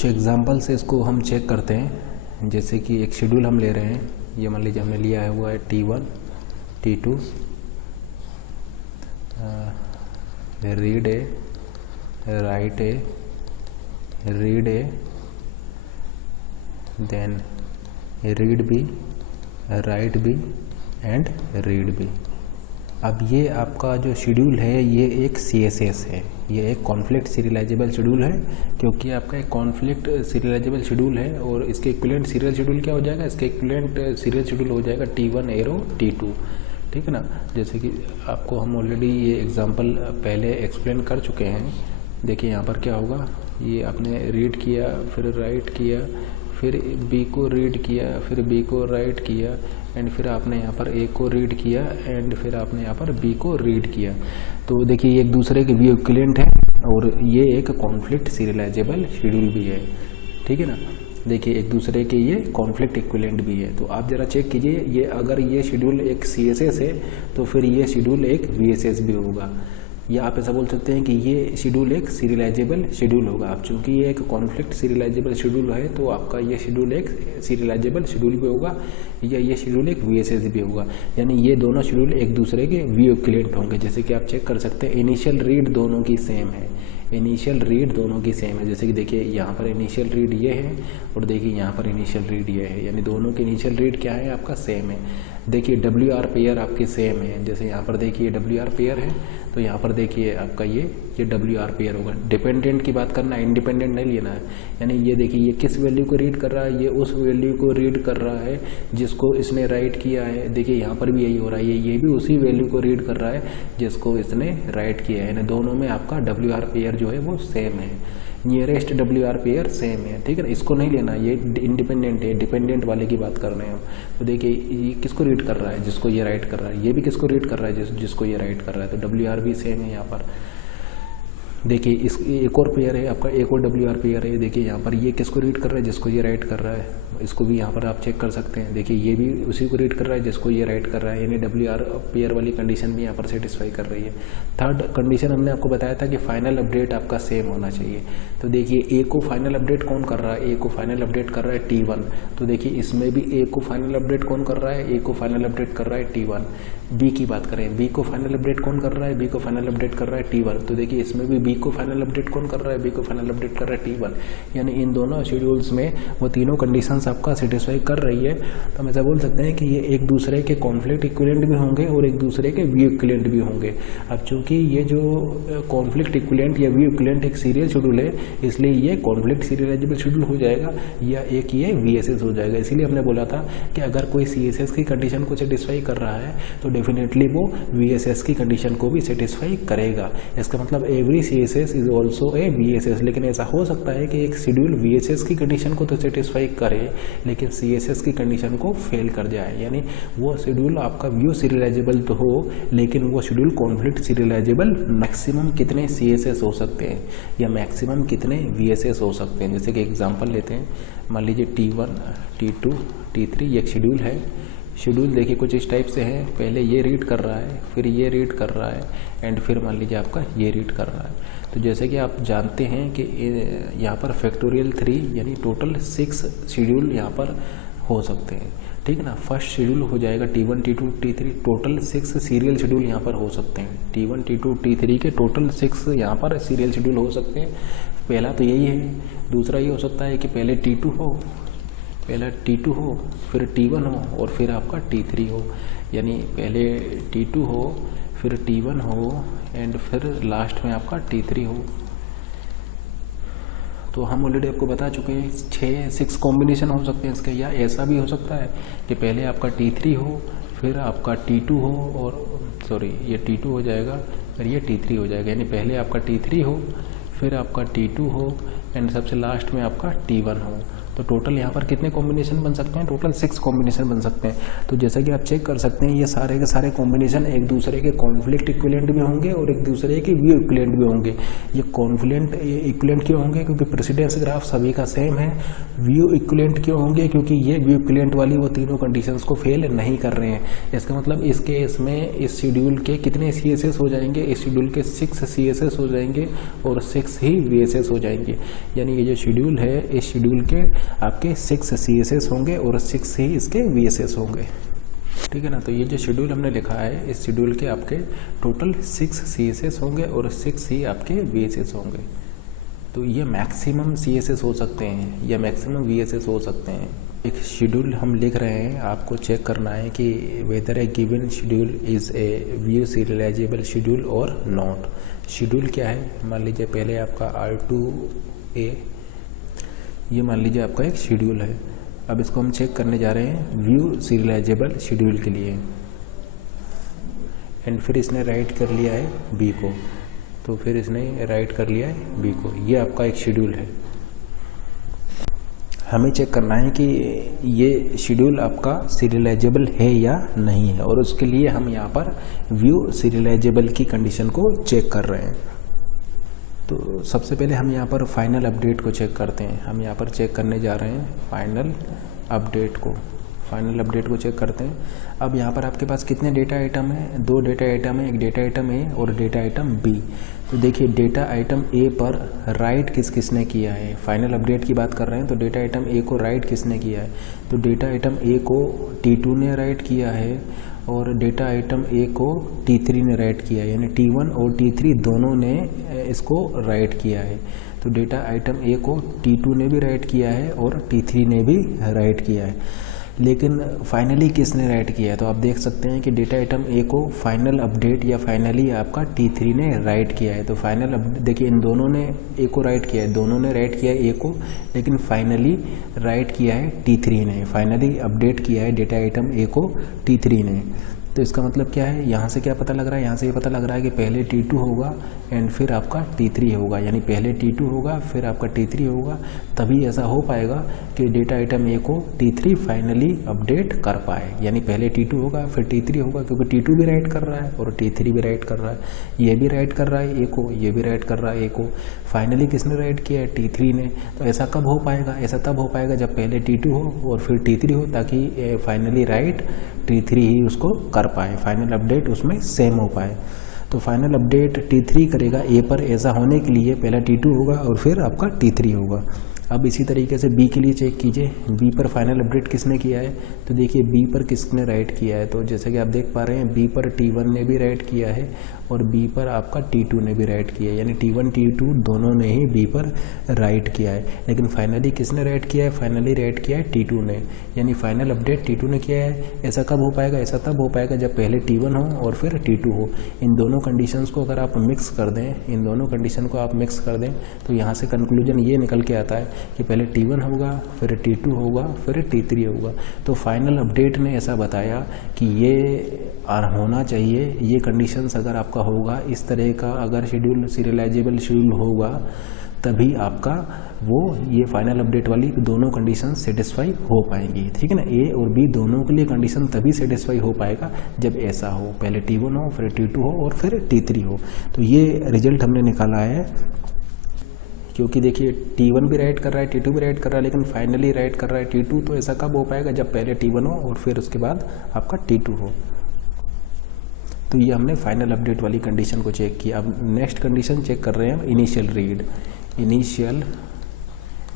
कुछ एग्जांपल से इसको हम चेक करते हैं। जैसे कि एक शेड्यूल हम ले रहे हैं, ये मान लीजिए हमने लिया है हुआ है T1 T2 read A, write A, read A, then read B, write B and read B. अब ये आपका जो शेड्यूल है ये एक CSS है, ये एक कॉन्फ्लिक्ट सीरियलाइजेबल शेड्यूल है, क्योंकि आपका एक कॉन्फ्लिक्ट सीरियलाइजेबल शेड्यूल है। और इसके इक्विवेलेंट सीरियल शेड्यूल क्या हो जाएगा, इसके इक्विवेलेंट सीरियल शेड्यूल हो जाएगा T1 एरो T2, ठीक है ना। जैसे कि आपको हम ऑलरेडी ये एग्जांपल पहले एक्सप्लेन कर चुके हैं। देखिए यहाँ पर क्या होगा, ये आपने रीड किया, फिर राइट किया, फिर बी को रीड किया, फिर बी को राइट किया, एंड फिर आपने यहाँ पर ए को रीड किया, एंड फिर आपने यहाँ पर बी को रीड किया। तो देखिए ये एक दूसरे के व्यू इक्विवेलेंट है और ये एक कॉन्फ्लिक्ट सीरियलाइजेबल शेड्यूल भी है, ठीक है ना। देखिए एक दूसरे के ये कॉन्फ्लिक्ट इक्विवेलेंट भी है। तो आप जरा चेक कीजिए, ये अगर ये शेड्यूल एक CSS है तो फिर ये शेड्यूल एक VSS भी होगा, या आप ऐसा बोल सकते हैं कि ये शेड्यूल एक सीरियलाइजेबल शेड्यूल होगा। अब चूंकि ये एक कॉन्फ्लिक्ट सीरियलाइजेबल शेड्यूल है तो आपका ये शेड्यूल एक सीरियलाइजेबल शेड्यूल भी होगा, या ये शेड्यूल एक VSS भी होगा। यानी ये दोनों शेड्यूल एक दूसरे के व्यू इक्विवेलेंट होंगे। जैसे कि आप चेक कर सकते हैं, इनिशियल रीड दोनों की सेम है, इनिशियल रीड दोनों की सेम है। जैसे कि देखिए यहाँ पर इनिशियल रीड ये है और देखिए यहाँ पर इनिशियल रीड ये है, यानी दोनों के इनिशियल रीड क्या है, आपका सेम है। देखिए WR पेयर आपके सेम है। जैसे यहाँ पर देखिए WR पेयर है तो यहाँ पर देखिए आपका ये WR पेयर होगा। डिपेंडेंट की बात करना है, इंडिपेंडेंट नहीं लेना है। यानी ये देखिए ये किस वैल्यू को रीड कर रहा है, ये उस वैल्यू को रीड कर रहा है जिसको इसने राइट किया है। देखिए यहाँ पर भी यही हो रहा है, ये भी उसी वैल्यू को रीड कर रहा है जिसको इसने राइट किया है। यानी दोनों में आपका WR पेयर जो है वो सेम है, नियरेस्ट WR पेयर सेम है, ठीक है ना। इसको नहीं लेना, ये इंडिपेंडेंट है, डिपेंडेंट वाले की बात कर रहे हैं हम। तो देखिए ये किसको रीड कर रहा है, जिसको ये राइट कर रहा है, ये भी किसको रीड कर रहा है, जिसको ये राइट कर रहा है। तो WR भी सेम है यहाँ पर। देखिए इस एक और पेयर है आपका, एक और WR पेयर है। देखिए यहाँ पर ये किसको रीड कर रहा है, जिसको ये राइट कर रहा है। इसको भी यहाँ पर आप चेक कर सकते हैं। देखिए ये भी उसी को रीड कर रहा है जिसको ये राइट कर रहा है, यानी WR पेयर वाली कंडीशन भी यहाँ पर सेटिस्फाई कर रही है। थर्ड कंडीशन हमने आपको बताया था कि फाइनल अपडेट आपका सेम होना चाहिए। तो देखिए A को फाइनल अपडेट कौन कर रहा है, A को फाइनल अपडेट कर रहा है T1। तो देखिए इसमें भी A को फाइनल अपडेट कौन कर रहा है, A को फाइनल अपडेट कर रहा है T1। B की बात करें, B को फाइनल अपडेट कौन कर रहा है, B को फाइनल अपडेट कर रहा है T1। तो देखिए इसमें भी B को फाइनल अपडेट कौन कर रहा है, B को फाइनल अपडेट कर रहा है T1। यानी इन दोनों शेड्यूल्स में वो तीनों कंडीशंस आपका सेटिस्फाई कर रही है। तो हम ऐसा बोल सकते हैं कि ये एक दूसरे के कॉन्फ्लिक्ट इक्विवेलेंट भी होंगे और एक दूसरे के व्यू इक्विवेलेंट भी होंगे। अब चूंकि ये जो कॉन्फ्लिक्ट इक्विवेलेंट या व्यू इक्विवेलेंट एक सीरियल शेड्यूल है, इसलिए ये कॉन्फ्लिक्ट सीरियलाइजेबल शेड्यूल हो जाएगा, या एक ये VSS हो जाएगा। इसीलिए हमने बोला था कि अगर कोई CSS की कंडीशन को सेटिस्फाई कर रहा है तो डेफिनेटली वो VSS की कंडीशन को भी सेटिस्फाई करेगा। इसका मतलब every CSS is also a VSS। लेकिन ऐसा हो सकता है कि एक शेड्यूल VSS की कंडीशन को तो सेटिस्फाई करे लेकिन CSS की कंडीशन को फेल कर जाए, यानी वो शेड्यूल आपका व्यू सीरियलाइजेबल तो हो लेकिन वो शेड्यूल कॉन्फ्लिक्ट सीरियलाइजेबल मैक्सिमम कितने CSS हो सकते हैं या मैक्सिमम कितने VSS हो सकते हैं। जैसे कि एग्जांपल लेते हैं, मान लीजिए T1 T2 T3 ये एक शेड्यूल है। शेड्यूल देखिए कुछ इस टाइप से है, पहले ये रीड कर रहा है, फिर ये रीड कर रहा है, एंड फिर मान लीजिए आपका ये रीड कर रहा है। तो जैसे कि आप जानते हैं कि यहाँ पर फैक्टोरियल 3 यानी टोटल 6 शेड्यूल यहाँ पर हो सकते हैं, ठीक है ना। फर्स्ट शेड्यूल हो जाएगा T1 T2 T3, total 6 serial schedule यहाँ पर हो सकते हैं। T1 T2 T3 के टोटल 6 यहाँ पर सीरियल शेड्यूल हो सकते हैं। पहला तो यही है। दूसरा ये हो सकता है कि पहले T2 हो, फिर T1 हो और फिर आपका T3 हो, यानी पहले T2 हो, फिर T1 हो एंड फिर लास्ट में आपका T3 हो। तो हम ऑलरेडी आपको बता चुके हैं 6 कॉम्बिनेशन हो सकते हैं इसके, या ऐसा भी हो सकता है कि पहले आपका T3 हो, फिर आपका T2 हो, और सॉरी ये T2 हो जाएगा, फिर ये T3 हो जाएगा। यानी पहले आपका T3 हो, फिर आपका T2 हो एंड सबसे लास्ट में आपका T1 हो। तो टोटल यहाँ पर कितने कॉम्बिनेशन बन सकते हैं, टोटल 6 कॉम्बिनेशन बन सकते हैं। तो जैसा कि आप चेक कर सकते हैं ये सारे के सारे कॉम्बिनेशन एक दूसरे के कॉन्फ्लिक्ट इक्विवेलेंट भी होंगे और एक दूसरे के व्यू इक्विवेलेंट भी होंगे। ये कॉन्फ्लिक्ट इक्विवेलेंट क्यों होंगे, क्योंकि प्रेसिडेंस ग्राफ सभी का सेम है। व्यू इक्विवेलेंट क्यों होंगे, क्योंकि ये व्यू इक्विवेलेंट वाली वो तीनों कंडीशंस को फेल नहीं कर रहे हैं। इसका मतलब इस केस में इस शेड्यूल के कितने CSS हो जाएंगे, इस शेड्यूल के 6 CSS हो जाएंगे और 6 ही VSS हो जाएंगे। यानी ये जो शेड्यूल है इस शेड्यूल के आपके 6 CSS होंगे और 6 ही इसके VSS होंगे, ठीक है ना। तो ये जो शेड्यूल हमने लिखा है इस शेड्यूल के आपके टोटल 6 CSS होंगे और 6 ही आपके VSS होंगे। तो ये मैक्सिमम CSS हो सकते हैं या मैक्सिमम VSS हो सकते हैं। एक शेड्यूल हम लिख रहे हैं, आपको चेक करना है कि whether a given schedule is a view serializable schedule और नॉट। शेड्यूल क्या है, मान लीजिए पहले आपका R2A, ये मान लीजिए आपका एक शेड्यूल है। अब इसको हम चेक करने जा रहे हैं व्यू सीरियलाइजेबल शेड्यूल के लिए, एंड फिर इसने राइट कर लिया है B को, तो फिर इसने राइट कर लिया है B को। ये आपका एक शेड्यूल है। हमें चेक करना है कि ये शेड्यूल आपका सीरियलाइजेबल है या नहीं है, और उसके लिए हम यहाँ पर व्यू सीरियलाइजेबल की कंडीशन को चेक कर रहे हैं। तो सबसे पहले हम यहाँ पर फाइनल अपडेट को चेक करते हैं। हम यहाँ पर चेक करने जा रहे हैं फाइनल अपडेट को चेक करते हैं। अब यहाँ पर आपके पास कितने डेटा आइटम हैं, 2 डेटा आइटम है, एक डेटा आइटम A और डेटा आइटम B। तो देखिए डेटा आइटम A पर राइट किसने किया है, फाइनल अपडेट की बात कर रहे हैं, तो डेटा आइटम A को राइट किसने किया है, तो डेटा आइटम A को T2 ने राइट किया है और डेटा आइटम A को T3 ने राइट किया है, यानी T1 और T3 दोनों ने इसको राइट किया है। तो डेटा आइटम A को T2 ने भी राइट किया है और T3 ने भी राइट किया है। लेकिन फाइनली किसने राइट किया है, तो आप देख सकते हैं कि डेटा आइटम A को फाइनल अपडेट या फाइनली आपका T3 ने राइट किया है। तो फाइनल देखिए इन दोनों ने A को राइट किया है, दोनों ने राइट किया है A को, लेकिन फाइनली राइट किया है T3 ने, फाइनली अपडेट किया है डेटा आइटम A को T3 ने। तो इसका मतलब क्या है, यहाँ से क्या पता लग रहा है, यहाँ से ये पता लग रहा है कि पहले T2 होगा एंड फिर आपका T3 होगा, यानी पहले T2 होगा फिर आपका T3 होगा, तभी ऐसा हो पाएगा कि डेटा आइटम A को T3 फाइनली अपडेट कर पाए। यानी पहले T2 होगा फिर T3 होगा, क्योंकि T2 भी राइट कर रहा है और T3 भी राइट कर रहा है, ये भी राइट कर रहा है A को, ये भी राइट कर रहा है A को। फाइनली किसने राइट किया है, T3 ने। तो ऐसा कब हो पाएगा, ऐसा तब हो पाएगा जब पहले T2 हो और फिर T3 हो, ताकि फाइनली राइट T3 ही उसको कर पाए, फाइनल अपडेट उसमें सेम हो पाए। तो फाइनल अपडेट T3 करेगा A पर, ऐसा होने के लिए पहला T2 होगा और फिर आपका T3 होगा। अब इसी तरीके से B के लिए चेक कीजिए, B पर फाइनल अपडेट किसने किया है, तो देखिए B पर किसने राइट किया है, तो जैसे कि आप देख पा रहे हैं B पर T1 ने भी राइट किया है और B पर आपका T2 ने भी राइट किया है, यानी T1 T2 दोनों ने ही B पर राइट किया है। लेकिन फाइनली किसने राइट किया है, फाइनली राइट किया है T2 ने, यानी फाइनल अपडेट T2 ने किया है। ऐसा कब हो पाएगा, ऐसा तब हो पाएगा जब पहले T1 हो और फिर T2 हो। इन दोनों कंडीशंस को अगर आप मिक्स कर दें, इन दोनों कंडीशन को आप मिक्स कर दें, तो यहाँ से कंक्लूजन ये निकल के आता है कि पहले T1 होगा फिर T2 होगा फिर T3 होगा। तो फाइनल अपडेट ने ऐसा बताया कि ये होना चाहिए, ये कंडीशंस अगर आपका होगा, इस तरह का अगर शेड्यूल सीरियलाइजेबल शेड्यूल होगा, तभी आपका वो ये फाइनल अपडेट वाली दोनों कंडीशन सेटिस्फाई हो पाएंगी, ठीक है ना। A और B दोनों के लिए कंडीशन तभी सेटिस्फाई हो पाएगा जब ऐसा हो, पहले T1 हो फिर T2 हो और फिर T3 हो। तो ये रिजल्ट हमने निकाला है, क्योंकि देखिए T1 भी राइट कर रहा है, T2 भी राइट कर रहा है, लेकिन फाइनली राइट कर रहा है T2। तो ऐसा कब हो पाएगा, जब पहले T1 हो और फिर उसके बाद आपका T2 हो। तो ये हमने फाइनल अपडेट वाली कंडीशन को चेक किया। अब नेक्स्ट कंडीशन चेक कर रहे हैं हम, इनिशियल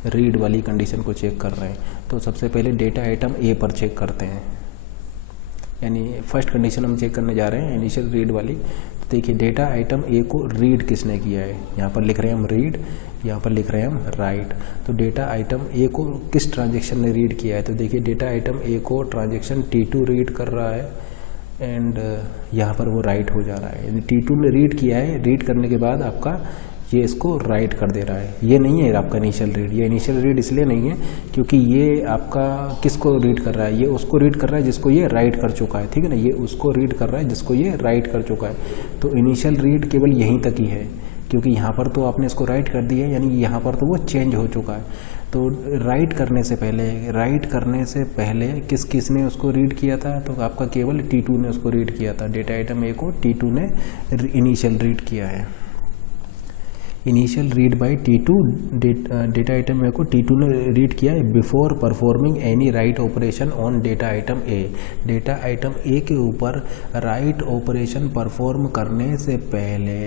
रीड वाली कंडीशन को चेक कर रहे हैं। तो सबसे पहले डेटा आइटम A पर चेक करते हैं, यानी फर्स्ट कंडीशन हम चेक करने जा रहे हैं इनिशियल रीड वाली। तो देखिए डेटा आइटम A को रीड किसने किया है, यहाँ पर लिख रहे हैं हम रीड, यहाँ पर लिख रहे हैं हम राइट। तो डेटा आइटम A को किस ट्रांजेक्शन ने रीड किया है, तो देखिए डेटा आइटम A को ट्रांजेक्शन T2 रीड कर रहा है एंड यहाँ पर वो राइट हो जा रहा है, यानी T2 ने रीड किया है, रीड करने के बाद आपका ये इसको राइट कर दे रहा है। ये नहीं है आपका इनिशियल रीड, ये इनिशियल रीड इसलिए नहीं है क्योंकि ये आपका किसको रीड कर रहा है, ये उसको रीड कर रहा है जिसको ये राइट कर चुका है, ठीक है ना। ये उसको रीड कर रहा है जिसको ये राइट कर चुका है। तो इनिशियल रीड केवल यहीं तक ही है, क्योंकि यहाँ पर तो आपने इसको राइट कर दिया है, यानी यहाँ पर तो वो चेंज हो चुका है। तो राइट करने से पहले किसने उसको रीड किया था, तो आपका केवल T2 ने उसको रीड किया था। डेटा आइटम ए को T2 ने इनिशियल रीड किया है। Initial read by T2, data item A को T2 ने रीड किया है before performing any write operation on data item A. Data item A के ऊपर राइट ऑपरेशन परफॉर्म करने से पहले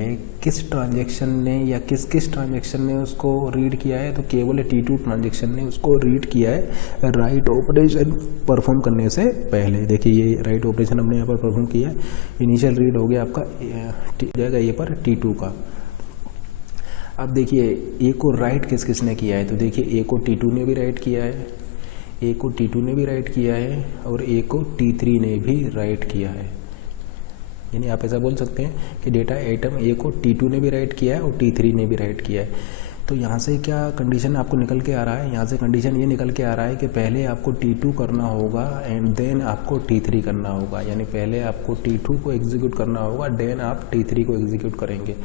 किस ट्रांजैक्शन ने या किस ट्रांजैक्शन ने उसको रीड किया है, तो केवल T2 ट्रांजैक्शन ने उसको रीड किया है राइट ऑपरेशन परफॉर्म करने से पहले। देखिए ये राइट ऑपरेशन हमने यहाँ पर परफॉर्म किया है, इनिशियल रीड हो गया आपका जाएगा ये पर T2 का। अब देखिए ए को राइट किसने किया है, तो देखिए ए को T2 ने भी राइट किया है, ए को T2 ने भी राइट किया है और ए को T3 ने भी राइट किया है। यानी आप ऐसा बोल सकते हैं कि डेटा आइटम ए को T2 ने भी राइट किया है और T3 ने भी राइट किया है। तो यहाँ से क्या कंडीशन आपको निकल के आ रहा है, यहाँ से कंडीशन ये निकल के आ रहा है कि पहले आपको T2 करना होगा एंड देन आपको T3 करना होगा। यानी पहले आपको T2 को एग्जीक्यूट करना होगा, देन आप T3 को एग्जीक्यूट करेंगे।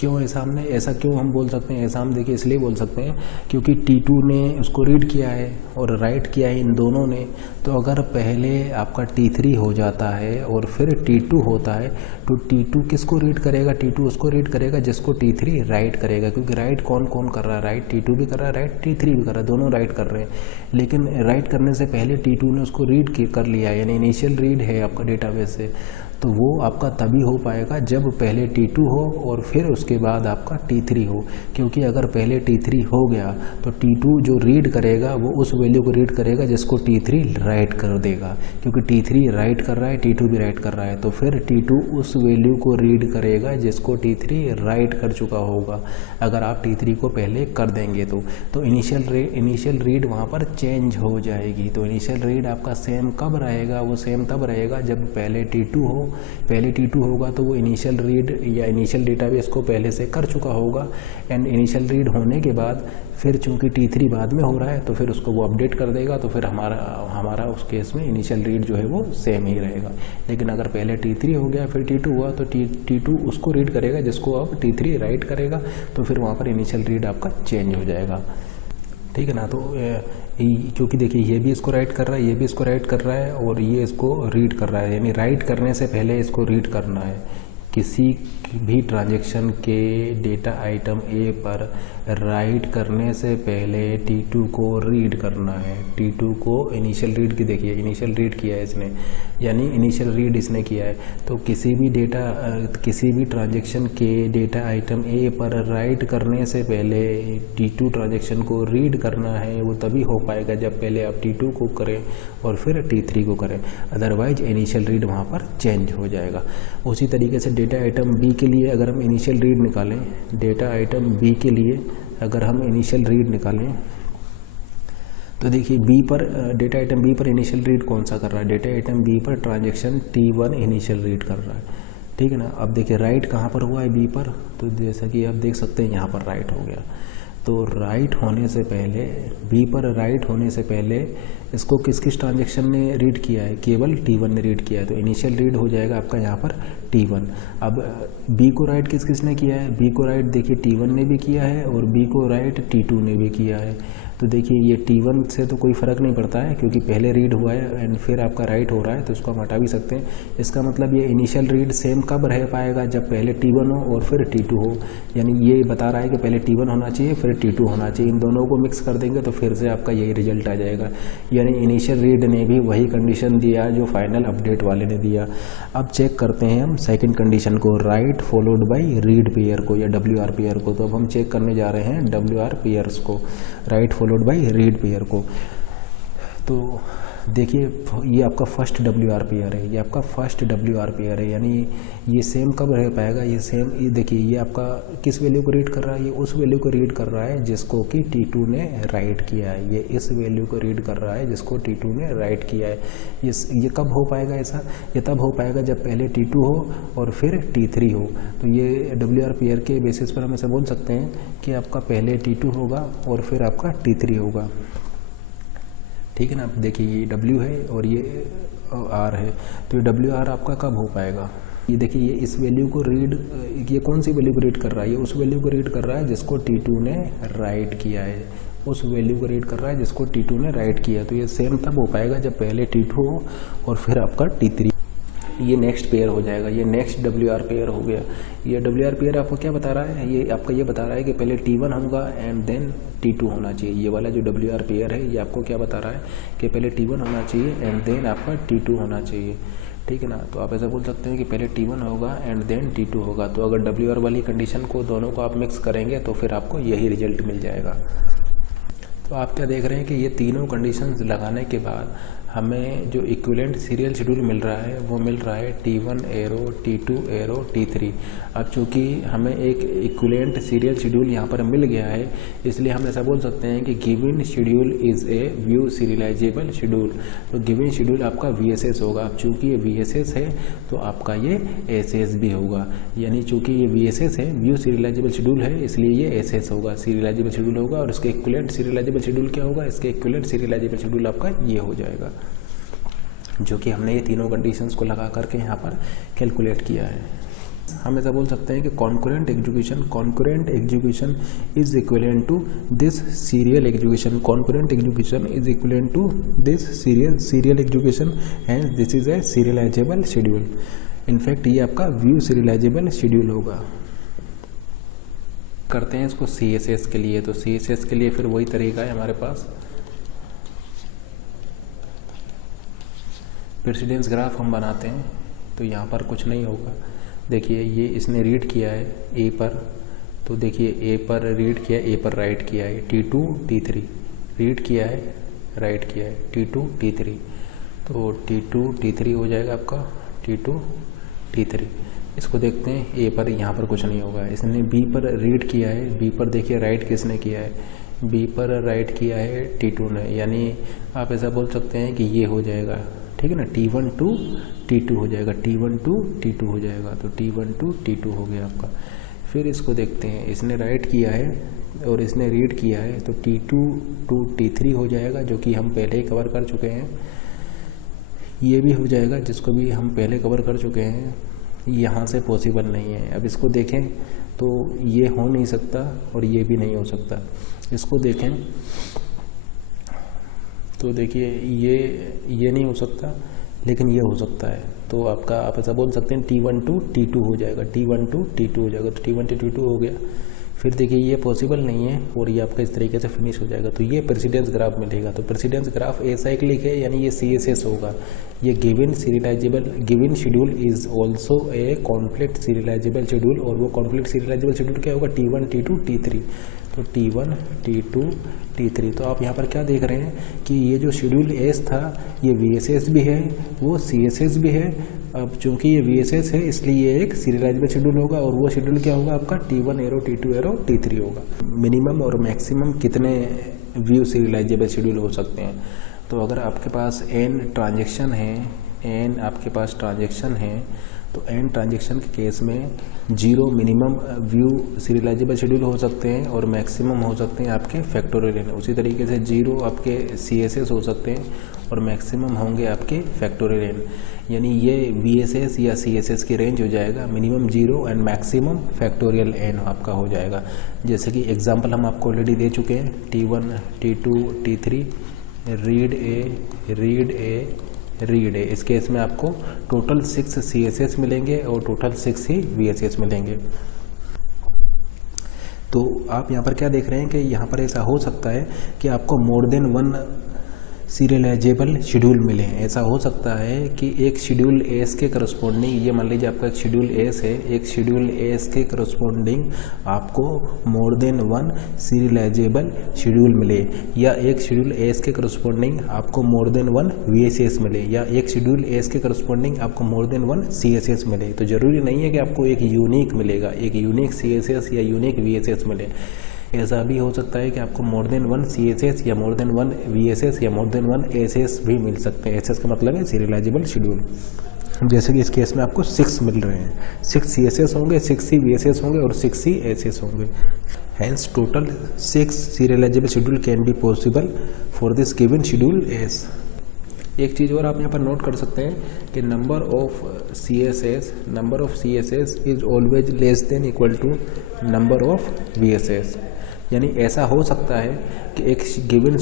क्यों ऐसा क्यों हम बोल सकते हैं, ऐसा हम देखिए इसलिए बोल सकते हैं क्योंकि T2 ने उसको रीड किया है और राइट किया है इन दोनों ने। तो अगर पहले आपका T3 हो जाता है और फिर T2 होता है तो T2 किसको रीड करेगा, T2 उसको रीड करेगा जिसको T3 राइट करेगा। क्योंकि राइट कौन कर रहा है, राइट T2 भी कर रहा है, राइट T3 भी कर रहा है, दोनों राइट कर रहे हैं। लेकिन राइट करने से पहले T2 ने उसको रीड कर लिया है, यानी इनिशियल रीड है आपका डेटाबेस से। तो वो आपका तभी हो पाएगा जब पहले T2 हो और फिर उसके बाद आपका T3 हो। क्योंकि अगर पहले T3 हो गया तो T2 जो रीड करेगा वो उस वैल्यू को रीड करेगा जिसको T3 राइट कर देगा। क्योंकि T3 राइट कर रहा है, T2 भी राइट कर रहा है, तो फिर T2 उस वैल्यू को रीड करेगा जिसको T3 राइट कर चुका होगा। अगर आप T3 को पहले कर देंगे तो इनिशियल रीड वहाँ पर चेंज हो जाएगी। तो इनिशियल रीड आपका सेम कब रहेगा, वो सेम तब रहेगा जब पहले T2 हो। पहले T2 होगा तो वो इनिशियल रीड या इनिशियल डेटाबेस को पहले से कर चुका होगा एंड इनिशियल रीड होने के बाद फिर चूंकि T3 बाद में हो रहा है तो फिर उसको वो अपडेट कर देगा। तो फिर हमारा उस केस में इनिशियल रीड जो है वो सेम ही रहेगा। लेकिन अगर पहले T3 हो गया फिर T2 हुआ तो T2 उसको रीड करेगा जिसको अब T3 राइट करेगा, तो फिर वहाँ पर इनिशियल रीड आपका चेंज हो जाएगा। ठीक है ना। तो क्योंकि देखिए ये भी इसको राइट कर रहा है, ये भी इसको राइट कर रहा है और ये इसको रीड कर रहा है, यानी राइट करने से पहले इसको रीड करना है। किसी भी ट्रांजैक्शन के डेटा आइटम ए पर राइट करने से पहले T2 को रीड करना है। T2 को इनिशियल रीड की, देखिए इनिशियल रीड किया है इसने, यानी इनिशियल रीड इसने किया है। तो किसी भी ट्रांजैक्शन के डेटा आइटम ए पर राइट करने से पहले T2 ट्रांजैक्शन को रीड करना है। वो तभी हो पाएगा जब पहले आप T2 को करें और फिर T3 को करें, अदरवाइज इनिशियल रीड वहाँ पर चेंज हो जाएगा। उसी तरीके से डेटा आइटम बी के लिए अगर हम इनिशियल रीड निकालें, डेटा आइटम बी के लिए अगर हम इनिशियल रीड निकालें तो देखिए बी पर डेटा आइटम बी पर इनिशियल रीड कौन सा कर रहा है, डेटा आइटम बी पर ट्रांजैक्शन T1 इनिशियल रीड कर रहा है। ठीक है ना। अब देखिए राइट कहाँ पर हुआ है बी पर, तो जैसा कि आप देख सकते हैं यहाँ पर राइट हो गया। तो राइट होने से पहले बी पर राइट होने से पहले इसको किस ट्रांजैक्शन ने रीड किया है, केवल T1 ने रीड किया है। तो इनिशियल रीड हो जाएगा आपका यहाँ पर T1। अब बी को राइट किसने किया है, बी को राइट देखिए T1 ने भी किया है और बी को राइट T2 ने भी किया है। तो देखिए ये T1 से तो कोई फ़र्क नहीं पड़ता है क्योंकि पहले रीड हुआ है एंड फिर आपका राइट हो रहा है, तो इसको हम हटा भी सकते हैं। इसका मतलब ये इनिशियल रीड सेम कब रह पाएगा, जब पहले T1 हो और फिर T2 हो। यानी ये बता रहा है कि पहले T1 होना चाहिए फिर T2 होना चाहिए, इन दोनों को मिक्स कर देंगे तो फिर से आपका यही रिजल्ट आ जाएगा। यानी इनिशियल रीड ने भी वही कंडीशन दिया जो फाइनल अपडेट वाले ने दिया। अब चेक करते हैं हम सेकेंड कंडीशन को, right followed by read pair को या WR पेयर को। तो अब हम चेक करने जा रहे हैं WR पेयर्स को, right followed by read pair को। तो देखिए ये आपका फर्स्ट WR पेयर है, ये आपका फर्स्ट WR पेयर है। यानी ये सेम कब रह पाएगा, ये सेम, ये देखिए ये आपका किस वैल्यू को रीड कर रहा है, ये उस वैल्यू को रीड कर रहा है जिसको कि T2 ने राइट किया है। ये इस वैल्यू को रीड कर रहा है जिसको T2 ने राइट किया है। ये कब हो पाएगा ऐसा, ये तब हो पाएगा जब पहले T2 हो और फिर T3 हो। तो ये WR पेयर के बेसिस पर हम ऐसे बोल सकते हैं कि आपका पहले T2 होगा और फिर आपका T3 होगा। ठीक है ना। देखिए ये W है और ये R है, तो ये WR आपका कब हो पाएगा, ये देखिए ये इस वैल्यू को रीड, ये कौन सी वैल्यू को रीड कर रहा है, ये उस वैल्यू को रीड कर रहा है जिसको T2 ने राइट किया है। उस वैल्यू को रीड कर रहा है जिसको T2 ने राइट किया। तो ये सेम तब हो पाएगा जब पहले T2 हो और फिर आपका T3। ये नेक्स्ट पेयर हो जाएगा, ये नेक्स्ट WR पेयर हो गया। ये WR पेयर आपको क्या बता रहा है, ये आपका ये बता रहा है कि पहले T1 होगा एंड देन T2 होना चाहिए। ये वाला जो WR पेयर है ये आपको क्या बता रहा है कि पहले T1 होना चाहिए एंड देन आपका T2 होना चाहिए, ठीक है ना। तो आप ऐसा बोल सकते हैं कि पहले T1 होगा एंड देन T2 होगा। तो अगर WR वाली कंडीशन को दोनों को आप मिक्स करेंगे तो फिर आपको यही रिजल्ट मिल जाएगा। तो आप क्या देख रहे हैं कि ये तीनों कंडीशंस लगाने के बाद हमें जो इक्विवेलेंट सीरियल शेड्यूल मिल रहा है वो मिल रहा है T1 arrow, T2 arrow, T3। अब चूँकि हमें एक इक्विवेलेंट सीरियल शेड्यूल यहाँ पर मिल गया है इसलिए हम ऐसा बोल सकते हैं कि given schedule is a view serializable schedule. तो गिवन शेड्यूल आपका VSS होगा। अब चूँकि ये VSS है तो आपका ये SS भी होगा, यानी चूँकि ये VSS है, व्यू सीरियलाइजेबल शेड्यूल है, इसलिए ये SS होगा, सीरियलाइजेबल शेड्यूल होगा। और इसके इक्विवेलेंट सीरियलाइजेबल शेड्यूल क्या होगा, इसके इक्विवेलेंट सीरियलाइजेबल शेड्यूल आपका ये हो जाएगा, जो कि हमने ये तीनों कंडीशंस को लगा करके यहाँ पर कैलकुलेट किया है। हम ऐसा बोल सकते हैं कि concurrent execution is equivalent to this serial execution, concurrent execution is equivalent to this serial execution and this is a serializable schedule. In fact ये आपका व्यू सीरियलाइजेबल शेड्यूल होगा। करते हैं इसको CSS के लिए। तो CSS के लिए फिर वही तरीका है हमारे पास, प्रेसिडेंस ग्राफ हम बनाते हैं। तो यहाँ पर कुछ नहीं होगा, देखिए ये इसने रीड किया है A पर, तो देखिए A पर रीड किया, A पर राइट किया है, T2 T3 रीड किया है, राइट किया है, T2 T3। तो T2 T3 हो जाएगा आपका T2 T3। इसको देखते हैं A पर, यहाँ पर कुछ नहीं होगा। इसने B पर रीड किया है, B पर देखिए राइट किसने किया है, B पर राइट किया है T2 ने, यानी आप ऐसा बोल सकते हैं कि ये हो जाएगा, ठीक है ना, T1 to T2 हो जाएगा, T1 to T2 हो जाएगा। तो T1 to T2 हो गया आपका। फिर इसको देखते हैं, इसने राइट किया है और इसने रीड किया है, तो T2 to T3 हो जाएगा, जो कि हम पहले ही कवर कर चुके हैं। ये भी हो जाएगा जिसको भी हम पहले कवर कर चुके हैं, यहाँ से पॉसिबल नहीं है। अब इसको देखें तो ये हो नहीं सकता और ये भी नहीं हो सकता। इसको देखें तो देखिए ये नहीं हो सकता, लेकिन ये हो सकता है। तो आपका आप ऐसा बोल सकते हैं T1 to T2 हो जाएगा, T1 to T2 हो जाएगा। तो T1 to T2 हो गया। फिर देखिए ये पॉसिबल नहीं है और ये आपका इस तरीके से फिनिश हो जाएगा। तो ये प्रेसिडेंस ग्राफ मिलेगा। तो प्रेसिडेंस ग्राफ एसाइक्लिक है, यानी ये CSS होगा। ये given schedule is also a conflict serialisable schedule. और वो कॉन्फ्लिक्ट सीरियलाइजेबल शेड्यूल क्या होगा, T1 T2 T3। तो T1 T2 T3। तो आप यहाँ पर क्या देख रहे हैं कि ये जो शेड्यूल S था ये VSS भी है, वो CSS भी है। अब चूंकि ये VSS है इसलिए ये एक सीरियलाइजेबल शेड्यूल होगा, और वो शेड्यूल क्या होगा आपका T1 arrow, T2 arrow, T3 होगा। मिनिमम और मैक्सिमम कितने व्यू सीरियलाइजेबल शेड्यूल हो सकते हैं। तो अगर आपके पास n ट्रांजेक्शन है, तो n ट्रांजेक्शन के केस में 0 मिनिमम व्यू सीरियलाइजेबल शेड्यूल हो सकते हैं और मैक्सिमम हो सकते हैं आपके फैक्टोरियल n। उसी तरीके से 0 आपके CSS हो सकते हैं और मैक्सिमम होंगे आपके फैक्टोरियल n। यानी ये VSS या CSS की रेंज हो जाएगा, minimum 0 and maximum factorial n आपका हो जाएगा। जैसे कि एग्जांपल हम आपको ऑलरेडी दे चुके हैं, T1 T2 T3 रीड ए। इस केस में आपको टोटल 6 CSS मिलेंगे और टोटल 6 ही VSS मिलेंगे। तो आप यहाँ पर क्या देख रहे हैं कि यहाँ पर ऐसा हो सकता है कि आपको मोर देन 1 सीरियलाइजेबल शेड्यूल मिले। ऐसा हो सकता है कि एक शेड्यूल एस के करस्पॉन्डिंग, ये मान लीजिए आपका एक शेड्यूल एस है, एक शेड्यूल एस के करस्पॉन्डिंग आपको मोर देन 1 सीरियलाइजेबल शेड्यूल मिले, या एक शेड्यूल एस के करस्पॉन्डिंग आपको मोर देन 1 VSS मिले, या एक शेड्यूल एस के करस्पॉन्डिंग आपको मोर देन 1 CSS मिले। तो ज़रूरी नहीं है कि आपको एक यूनिक मिलेगा, एक यूनिक CSS या यूनिक VSS मिले। ऐसा भी हो सकता है कि आपको मोर देन 1 CSS या मोर देन 1 VSS या मोर देन 1 SS भी मिल सकते हैं। SS का मतलब है सीरियलाइजेबल शेड्यूल। जैसे कि इस केस में आपको 6 मिल रहे हैं, 6 CSS होंगे, 6 ही VSS होंगे और 6 ही SS होंगे। Hence total 6 serializable schedule can be possible for this given schedule S. एक चीज़ और आप यहाँ पर नोट कर सकते हैं कि number of CSS is always less than equal to number of VSS। यानी ऐसा हो सकता है कि एक गिवन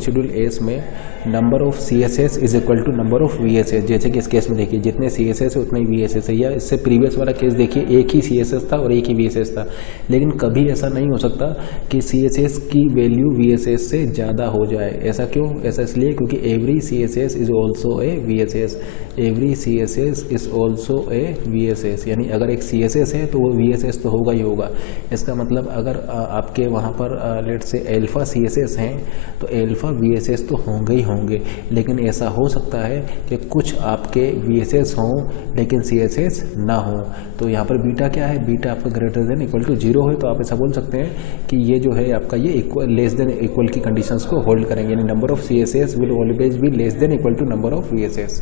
शेड्यूल एस में number of CSS is equal to number of VSS। जैसे कि इस केस में देखिए जितने CSS है उतने ही VSS है, या इससे प्रीवियस वाला केस देखिए एक ही CSS था और एक ही VSS था। लेकिन कभी ऐसा नहीं हो सकता कि CSS की वैल्यू VSS से ज़्यादा हो जाए। ऐसा क्यों? ऐसा इसलिए क्योंकि every CSS is also a VSS, every CSS is also a VSS। यानी अगर एक CSS है तो वो VSS तो होगा ही होगा। इसका मतलब अगर आपके वहाँ पर लेट से अल्फा CSS हैं तो अल्फा VSS तो होंगे ही होंगे। लेकिन ऐसा हो सकता है कि कुछ आपके VSS हों लेकिन CSS ना हो। तो यहाँ पर बीटा क्या है? बीटा आपका ग्रेटर देन इक्वल टू 0 है। तो आप ऐसा बोल सकते हैं कि ये जो है आपका ये इक्वल लेस देन इक्वल की कंडीशंस को होल्ड करेंगे, यानी number of CSS will always be less than equal to number of VSS।